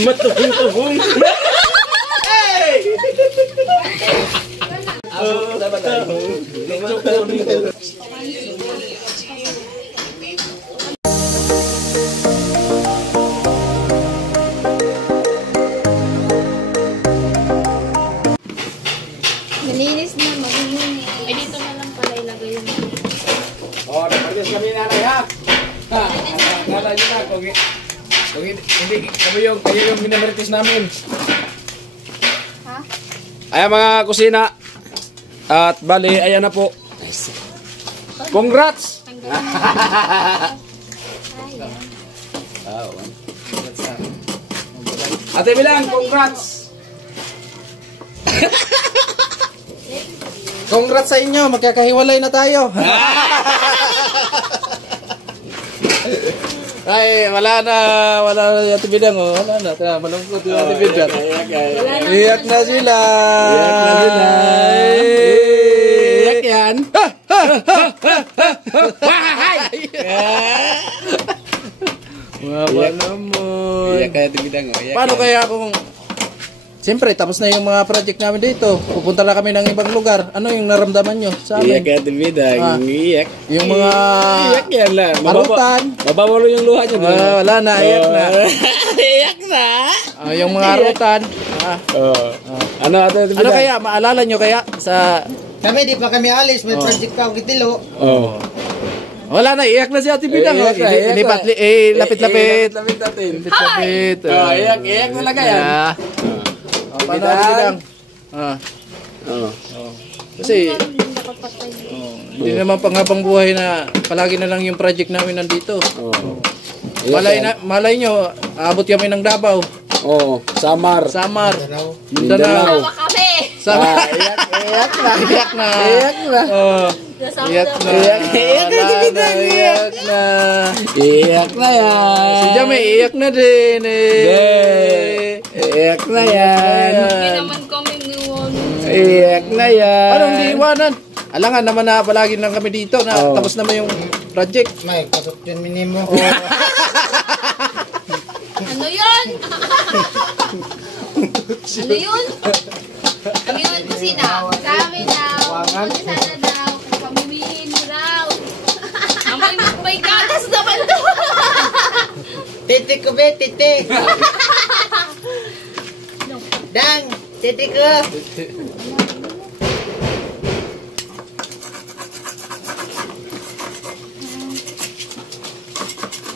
Matubong-tubong. Hey! Malinis na, mag-inis. Ay, dito na lang pala ilagay yun. Oh, nakartis kami nanay ha. Ha, akala nyo na kung hindi kayo yung minamaritis namin. Ha? Ayan mga kusina. At bali, ayan na po. Nice. Congrats! Ate Bilang, congrats! Congrats sa inyo, magkakahiwalay na tayo. Ay, wala na yung Ate Bidang, oh. Wala na, malungkot yung Ate Bidang. Iyak na sila. Iyak yan. Mga naman. Iyak kaya Ate Bidang, oh. Paano kaya kung... Siyempre, tapos na yung mga project namin dito. Pupunta na kami ng ibang lugar. Ano yung naramdaman nyo sa amin? Iyak kaya Ate Bidang, iyak. Yung mga... Iyak yan lang. Marutan. Mabawalo yung luha nyo. Wala na, iyak na. Iyak na. Yung mga rutan. Ano Ate Bidang? Ano kaya? Maalala nyo kaya sa... Kami di pa kami alis, may project pa ako kitilo. Oh. Wala na, iyak na si Ate Bidang. Iyak na, iyak na. Lapit-lapit. Lapit natin. Lapit-lapit. Iyak talaga yan. Paano Ate Bidang? Kasi hindi naman panghabang buhay na palagi na lang yung project namin nandito. Malay nyo, abot kami ng Davao. Samar. Mindanao. Tawa kami! Iyak na. Iyak na. Iyak na yan. Si Jamie, iyak na din Iyak na yan. Hindi naman kami niwan. Iyak na yan. Anong di iwanan? Alangan naman na palagi lang kami dito na tapos naman yung project. May pasok yun minimo. Ano yun? Ano yun? Kami naman kusina. Sa amin daw. Kusina na daw. Pamimihin mo daw. May gatas naman daw. Titi ko be, titi. Dang, titi ko.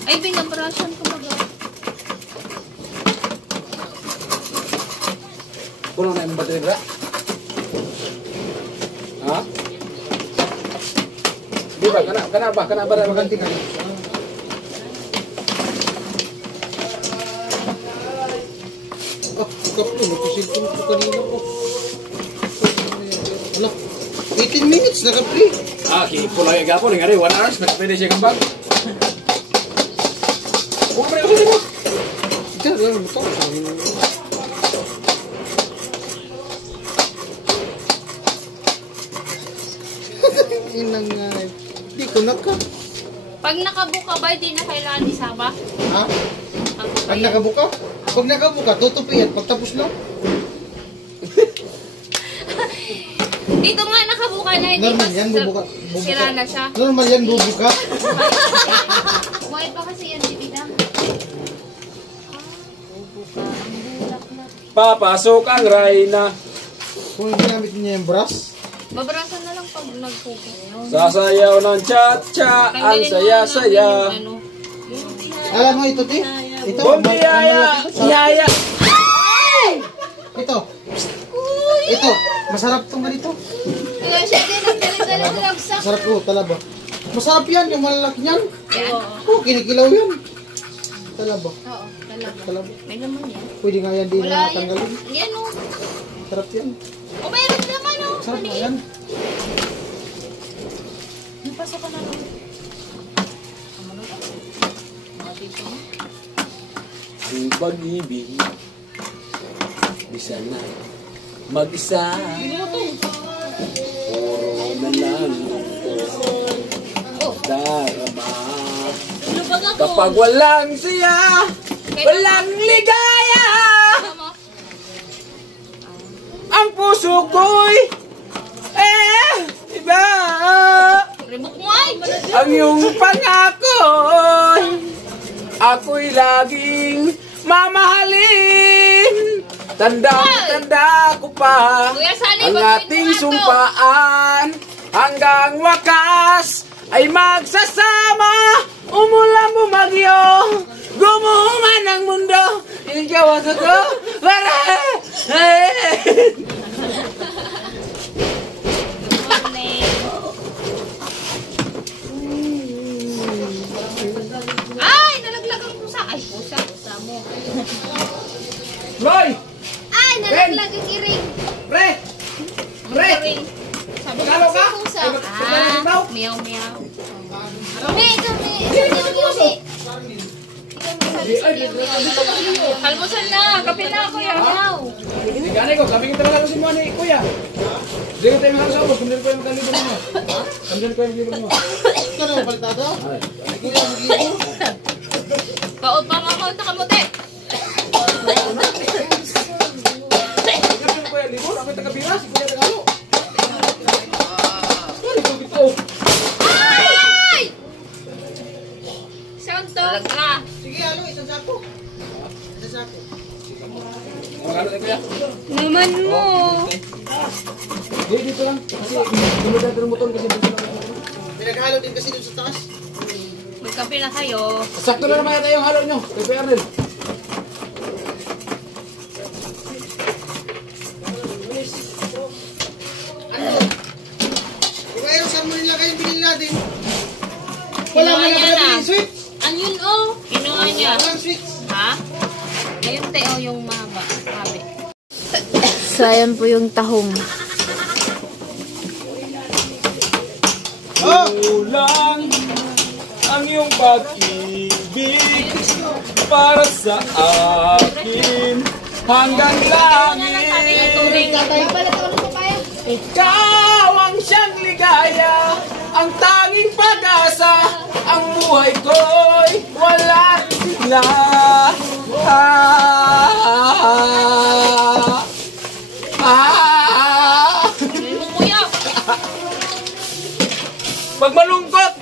Ay, binabrasyan ko ba? Kulang na yung battery bra? Ha? Di ba? Kana ba? Maganti ka. Kapto, nagsisilpon ko kanina ko. Wala, 18 minutes na kapli. Pulang yung gapon. Nga rin, 1 hours. Pwede siya kambang. Kumapre ko sa mo. Diyan, yan, ito. Inang nga. Di ko naka. Pag nakabuka ba, di na kailangan isaba? Ha? Pag nakabuka? Pag nakabuka, tutupi yan. Pagtapos lang. Dito nga nakabuka na, hindi Normal pa yan, bubuka. sira na siya. Normal yan, bubuka. Kumain pa kasi yan, bibida. Bubuka, ang bulak na. Papasok ang Rayna. Kung ginamit niya yung brush. Babrasan na lang pag nagpupo. Sasayaw ng cha-cha. Ang saya-saya. Alam mo ito, ti? Ito. Bumbiyaya. Yaya. Ito. Ito. Masarap itong ganito. Kaya siya din ang dalag-dalagsak. Masarap ko, talaba. Masarap yan, yung malalaki niyan. Yan. Kinikilaw yan. Talaba. Oo, talaga. Talaba. May laman yan. Pwede nga yan din Wala na yan. tanggalin. Yan o. Sarap yan. O mayroon naman o. Sarap nga yan. Napasok ka na lang. Ano na ito? Mga tito mo. Ang pag-ibig. Bisa na. Mag-isa. Puro na lang. Darama. Lubag ako. Kapag walang siya, walang ligaya. puso ko'y iba. Ribok mo ay. Ang iyong pangako, ako'y laging mamahalin. Tanda ko pa Kuya Sally, ang baguhin ating mo nga to. sumpaan. Hanggang wakas ay magsasama. Umulan bumagyo, gumuman ang mundo. Ikaw ang ako para Ay, nalaglag ang pusa. Ay, pusa mo. Loy! Ay, nalaglag ang iring. Pre! Pre! Iring. Sabi ko Magkano kasi ka? pusa. Ay, magkano ka? Meow, meow. Me, ikaw, me. Meow, meow, me. Almusal na, kape na ako yan. Meow. Hindi ganay ko, sabi ko talaga si Mani, kuya. Hindi ko tayo makakasabos, kung ko yung kalibro mo. Kandil ko yung libro mo. Ikaw na mapalitado? Paod pa mga kaunta kamote. Kandil ko yung libro, ako yung taga-bira, si kuya taga-alo. Ito. Ay! Saan to? Talaga. Sige, ano, isang sako. Isang sako. Magkano tayo kuya? Naman mo. Hindi, dito lang. Kasi dumudad ng motor kasi dito lang. Pinaghalo din kasi dun sa taas. Magkape na kayo. Sakto na naman yata yung halo nyo. Kay Kuya Arnel. Kung ayun, saan mo nila kayong binili natin? Wala Wala niya na na. kami sweets. Anyun oh. Kinuha niya. Walang sweets. Ha? Ayun te oh yung mahaba. Sabi. So, ayan po yung tahong. Oh! Kulang ang iyong pag-ibig para sa akin hanggang langit. Ikaw ang siyang ligaya, ang tanging pag-asa, ang buhay ko'y wala na. Kuya. Pag malungkot,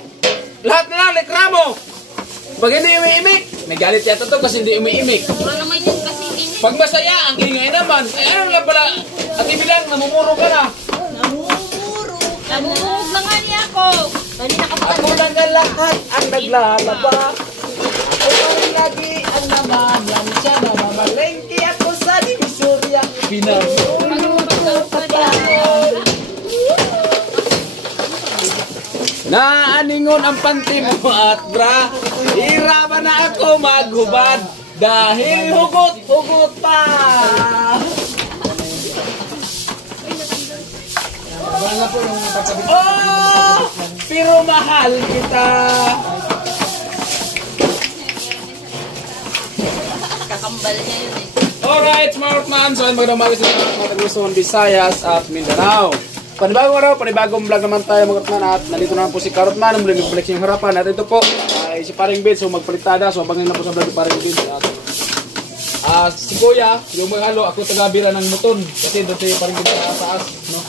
lahat na lang reklamo. Pag hindi umiimik, may galit yata to kasi hindi umiimik. Wala naman yun kasi ini. Pag masaya, ang ingay naman. Eh ano lang pala, ang ibilang, namumuro ka na. Nabubuhog na nga niya ako. Kanina ka pa. Ako lang ang lahat ang naglalaba. Ako ang lagi ang namaman siya. Namamalengke ako sa Divisoria. Pinamulot pa tayo. Naaningon ang panty mo at bra. Hirapan na ako maghubad dahil hugot-hugot pa. Oh, pero mahal kita. Kakambal niya yun eh. Alright, mga Ortman. So, magandang umaga sa mga Luzon, Visayas at Mindanao. Panibagong araw, panibagong vlog naman tayo mga Ortman. At nandito naman po si Karotman. Ang muling balik siyang harapan. At ito po ay si Paring Vince. So, magpalitada. So, abangin na po sa vlog ni Paring Vince. At si Kuya, yung mga halo, ako tagabira ng muton. Kasi doon si Paring Vince sa taas. No?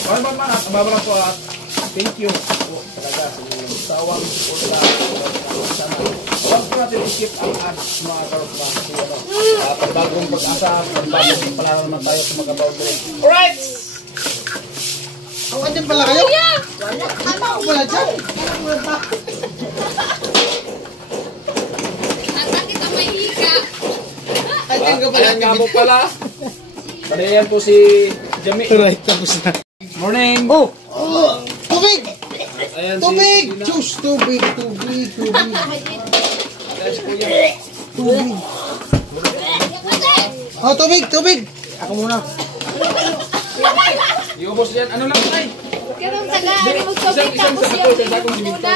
Paano ba man? At ababara po at thank you po talaga sa inyong sawang suporta. Huwag po natin i-skip ang ads mga Karotman. Kasi ano, panibagong pag-asa, panibagong palaro naman tayo sa mga boundary. Alright! Oh, andyan pala kayo? Ako pala dyan. Natakit ang may hika. Andyan ka pala. Ayan nga po pala. Panayan po si Jami. Alright, tapos na. Morning! Oh! Tubig! Ayan Tubig! si Juice! Tubig! Tubig! Tubig! Ayan si Kuya. Tubig! Oh, tubig! Tubig! Ako muna. Iubos yan. Ano lang tayo? Ganun taga. Magkabit tapos yung muna.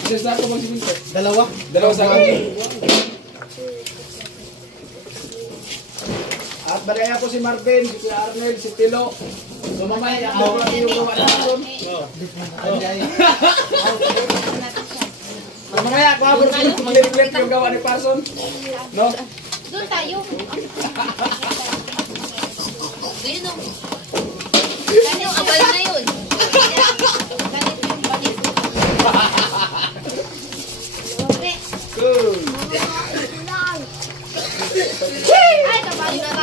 Isa sa ako bang siminto? Dalawa. Dalawa sa akin. At bagaya po si Marvin, si Kuya Arnel, si Tilo. So mamaya, ako lang yung gawa na doon. So mamaya, ako abot ko mag-reflect yung gawa ni Parson. No? Doon tayo. Ayun o. Ganyan abay na yun. Ganito yung palit. Cool. Ay, kabali na ba?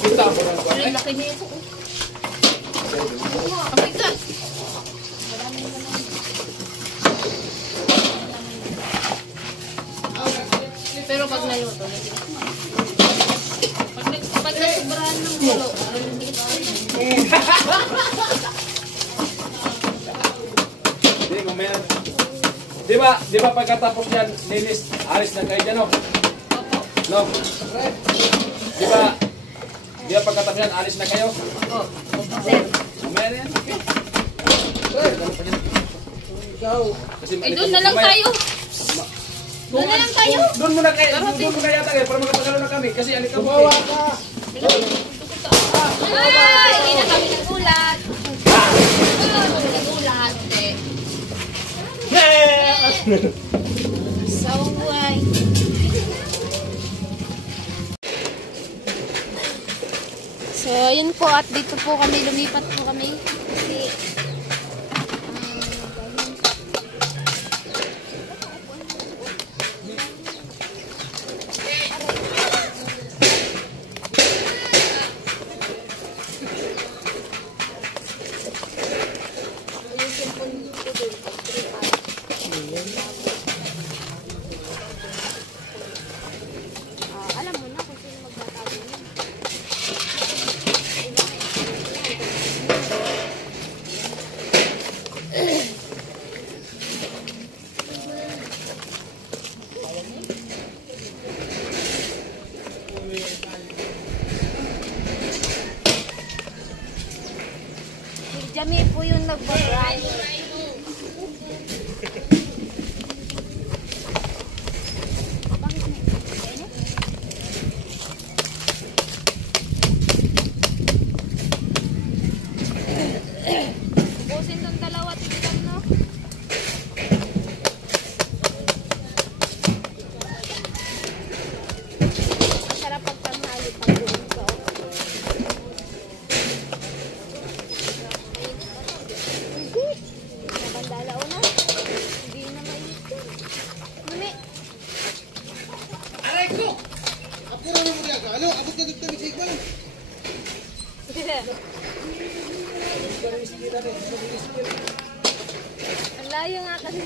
Kita ko lang. Ang laki niya ito. Oh my God. Pero pag naluto, pag nasubrahan ng kulo, Hindi, mamaya. Di ba pagkatapos yan, linis, alis na kayo dyan, no? No? Di ba pagkatapos yan, alis na kayo? Mamaya na yan. Kasi eh, doon na lang tayo. Doon na lang tayo. Doon muna kayo, yata kayo, para magpagalo na kami. Kasi alit ka mo. Ay, hindi na kami nagulat. Nagulat, eh. Saway. So, yun po. At dito po kami, lumipat po kami. Kasi, alam mo na kung sino magtatago niya. Si Jamie po yung nagbabrand. Busin tong dalawa, tignan no? Masarap pagtanghali pag buong sa hindi. Nabandala o na. Hindi na mainit yun. Muli. Aray ko! Apura na mo niya ka. Ano? Abot na dito sa igba. Ang layo nga kasi.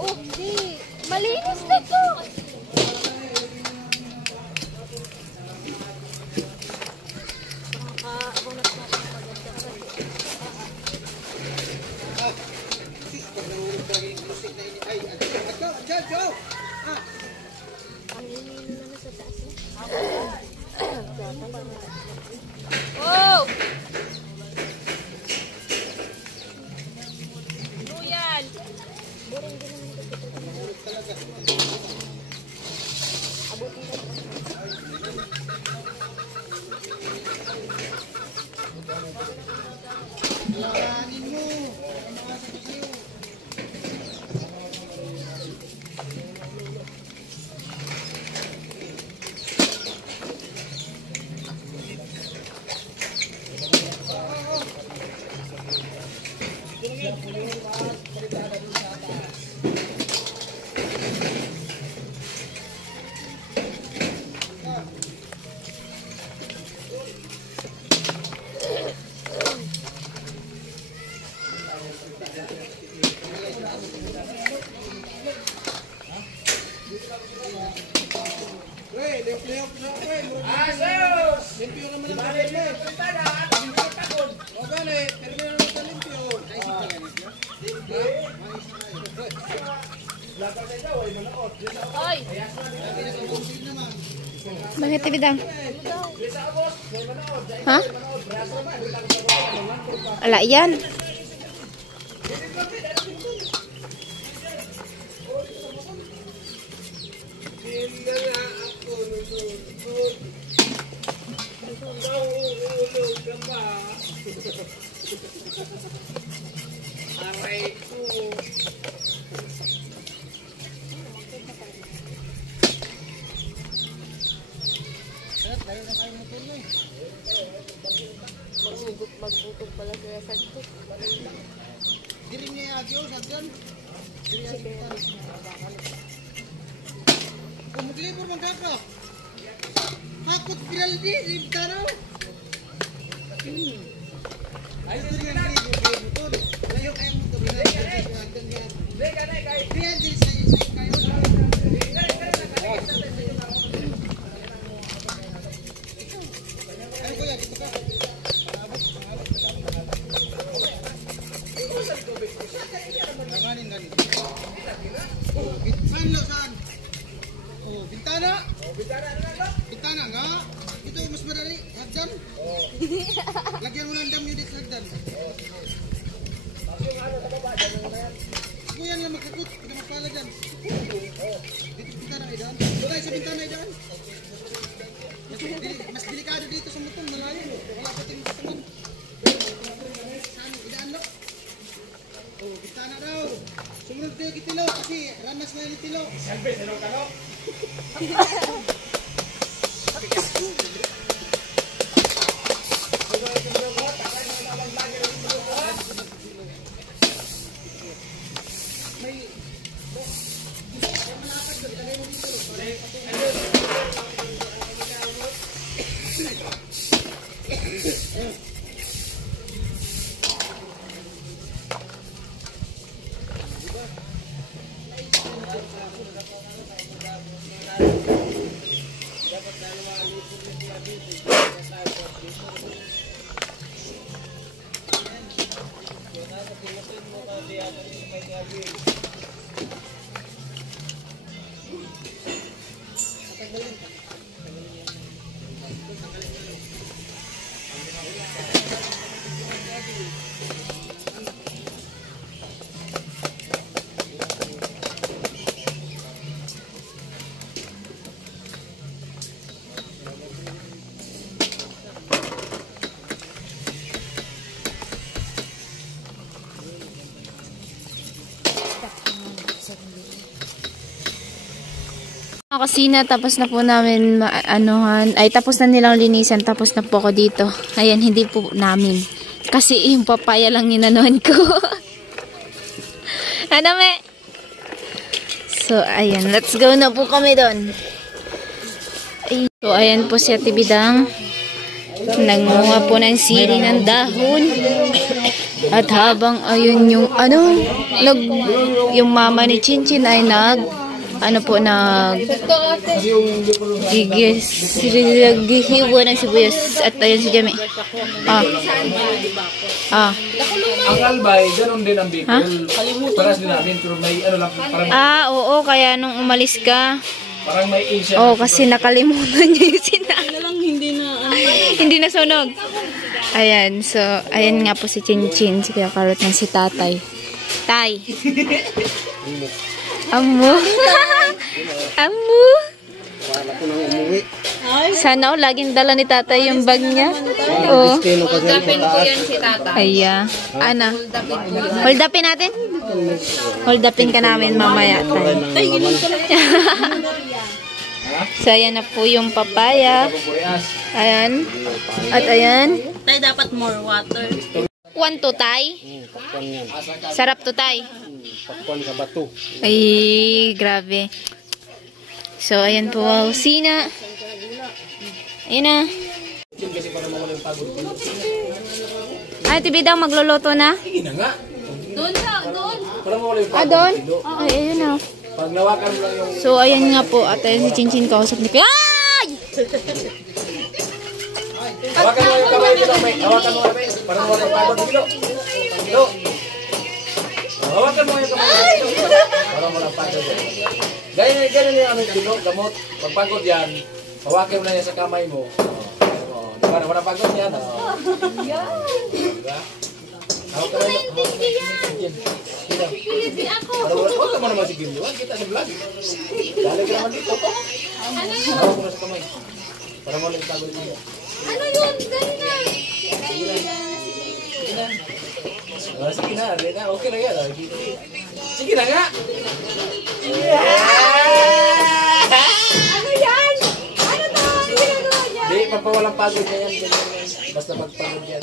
Oh, di. Malinis na to. Nakakabunot na ito maganda. Kasi pag nahulog ka rin yung musik na ini. Ay, Joe! Ah! Ang inino na sa taas eh. Oh! Luyan! Lakanin mo! Limpyo naman ang pagkain mo. O gani, pero meron naman sa limpyo. Ay, si Paganit Hoy! Bakit ibidang? Ha? Ala, yan. Diri niya agyo sadyan. Kumuglibor man kakro. Hakot viral di taro. Ay diri nga diri ko. Layo ay mo to bilang. Diyan diri sa kayo. Ay kuya dito ka. Tanganin gani. Oh, saan lo saan? Oh, bintana. Oh, bintana na. Bintana nga. Ito mas madali. Hagdan. Oh. Lagyan mo ng dam yun dito hagdan. Kuya lang magkakot. Pwede magpala dyan. Dito bintana ay daan. Doon sa bintana ay daan. Mas delikado dito sa motor. Malayo. Wala pa tingin sa taman. Saan? Idaan lo. Oh, bintana daw. Sumunod kayo kitilo kasi ranas na yung tilo. Selfie, sinong kano? Kusina, tapos na po namin tapos na nilang linisan, tapos na po ako dito. Ayan, hindi po namin. Kasi yung papaya lang inanuhan ko. Ano me? So, ayan, let's go na po kami doon. So, ayan po si Ate Bidang. Nanguha po ng sili ng dahon. At habang ayun yung yung mama ni Chinchin ay gihiwa ng sibuyas. At ayun si Jami. Ang albay, ganun din ang Bicol. Paras din namin, pero may lang, parang... Oo, kaya nung umalis ka. Parang may Asian. Oo, kasi nakalimutan niya yung hindi na sunog. Ayan, so, ayan nga po si Chinchin, si Kuya Karot ng si Tatay. Tay. Amo. Amo. Sana laging dala ni Tatay yung bag niya. Oo. Holdapin ko yan si Tata. Aya. Ana. Hold upin natin? Hold upin ka namin mamaya. Tay. So, ayan na po yung papaya. Ayan. At ayan. Tay, dapat more water. Pakwan to, Tay. Sarap to, Tay. Pakwan sa bato. Ay, grabe. So, ayan po ang kusina. Ayan na. Ay, Tibi daw, magluluto na? Doon sa, doon. Doon? Ay, ayun na. Pag nawakan mo lang yung... So, ayan nga po. At ayan si Chinchin kausap ni Kuya. Ay! Hawakan mo yung kamay dito, may. Hawakan mo kamay. Parang walang pagod dito. Dito. Hawakan mo yung kamay dito. Parang walang pagod dito. Ganyan yung aming dito, gamot. Pag pagod yan, hawakan mo na yan sa kamay mo. Diba? Walang pagod yan. Diba? Hawakan mo yung kamay. Piliti ako. Huwag ka mo naman si Gimliwan. Kita sa vlog. Dali ka naman dito. Ano yun? Hawak mo na sa kamay. Parang walang pagod dito. Ano yun? Dali na. Sige na, Rena. Okay na yan. Sige na nga. Ano yan? Ano to? Ano ginagawa niya? Hindi, papawalang pagod na yan. Basta magpagod yan.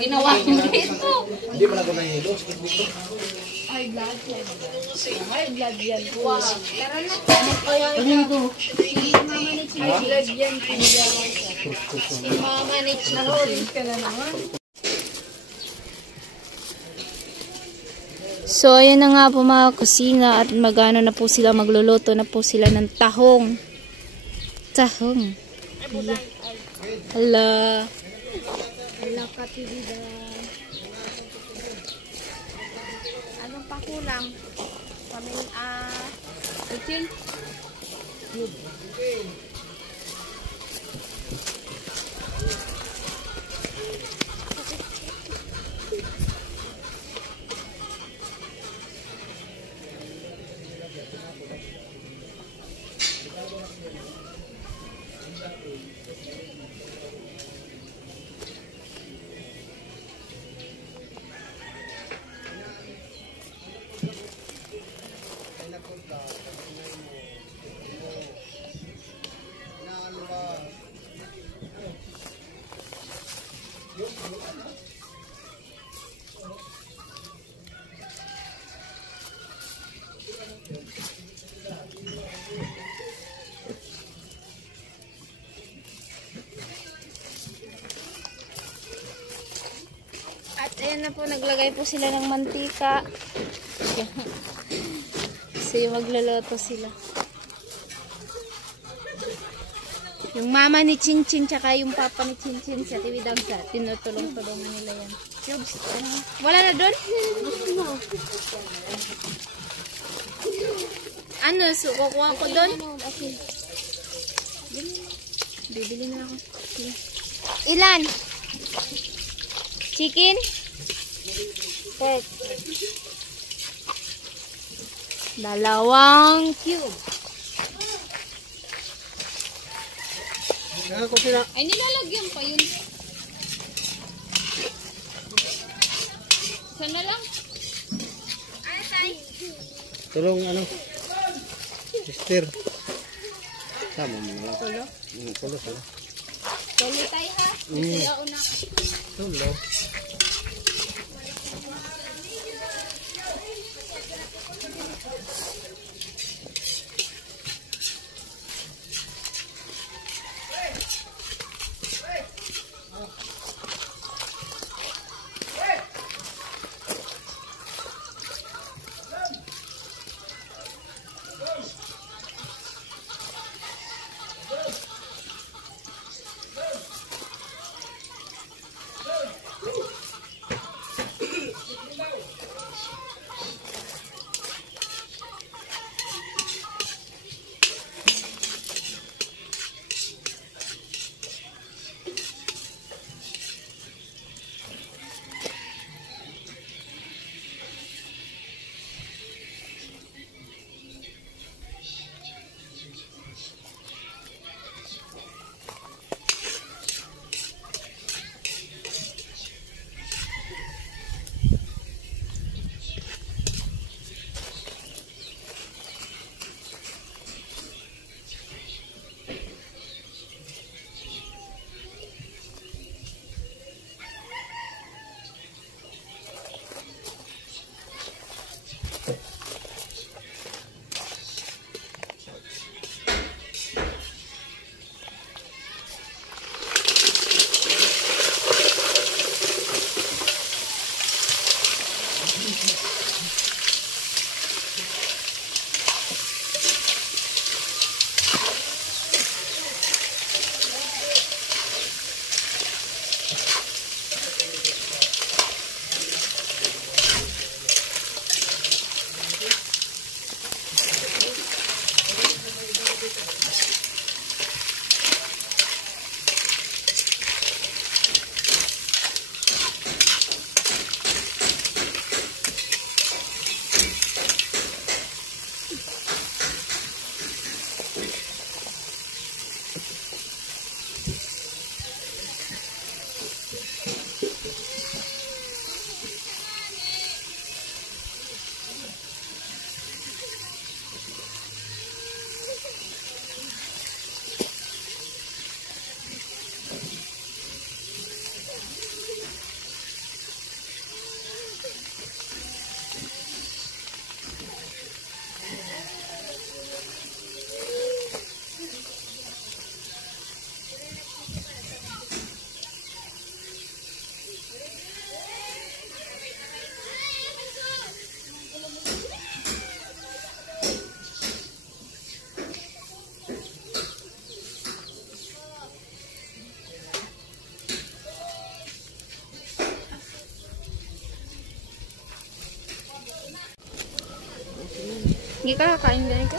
Ginawa mo dito. Hindi mo na ito nahihilo. High blood yan. Wow. Tara na. Kaya ito. Mamanage high blood yan. Mamanage na rin ka na naman. So, ayan na nga po mga kusina at magano na po sila, magluluto na po sila ng tahong. Tahong. Hala. Wala ka tibida. Anong pakulang? Kaming, Uchin? At ayan na po, naglagay po sila ng mantika. Kasi magluluto sila. Yung mama ni Chinchin tsaka yung papa ni Chinchin sa Tibidagsa, tinutulong-tulungan nila yan. Jobs, wala na doon? Ano, so kukuha ko doon? Bibili na ako. Ilan? Chicken? Pork. 2 cube. Kaya ko sila. Ay, nilalagyan pa yun. Isa na lang. Tulong ano? Sister. Sama mo na lang. Tulo? Pulo sila. Tuloy tayo ha. Sila una. Tulo. Hindi ka kakain din ka?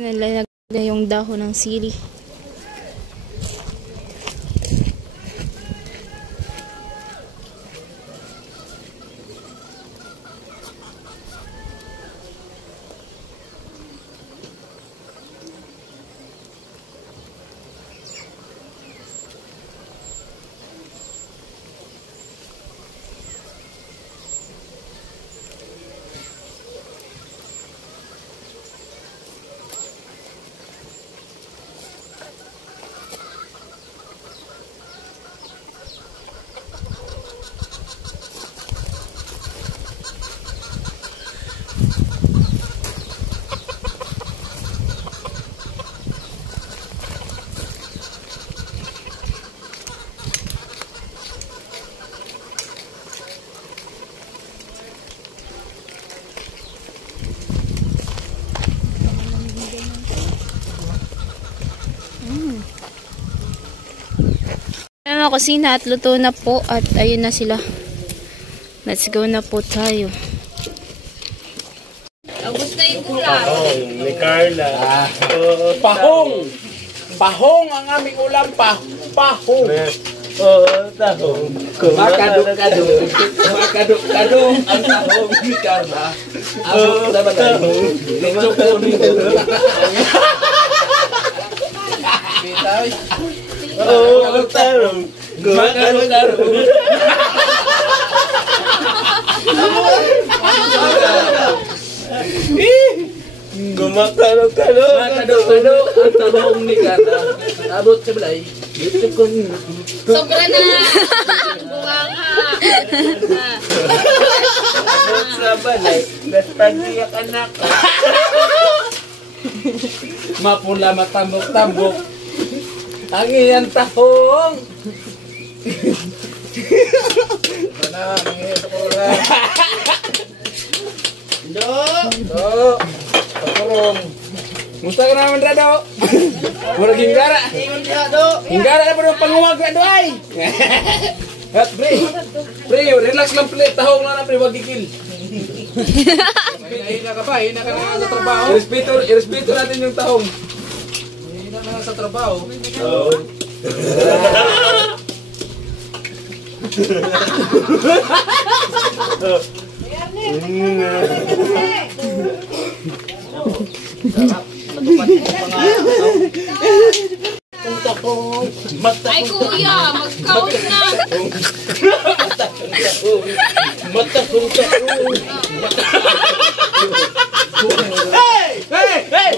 Nalalagay yung dahon ng sili. Mga kusina at luto na po at ayun na sila. Let's go na po tayo. Pahong ni Carla. Pahong! Pahong ang aming ulam, pahong! Tahong. Makaduk-kaduk. Makaduk-kaduk ang tahong ni Carla. Abot na ba tayo? Lechok ko nito. Bitaw. Tahong. Makaduk-kaduk. Gumakalo-kalo. Makaduk-kaduk ang tahong ni Carla. Abot sa balay. Lechok ko nito. Sobra na! Bunganga! Sa balay. Nagpagiyak anak. Mapula matambok-tambok. Ang iyang tahong. Mana, mangit ako lang. Do. Pakurong. Musta ka naman Rado? Murag hinggara. Hinggara na po ng panguwag Rado ay. At pre, relax lang pre. Tahong lang na pre, wag gigil. Hina ka ba? Hina ka na sa trabaho? Irespeto natin yung tahong. Hina ka na sa trabaho. Ay kuya, mag-count na! Hey!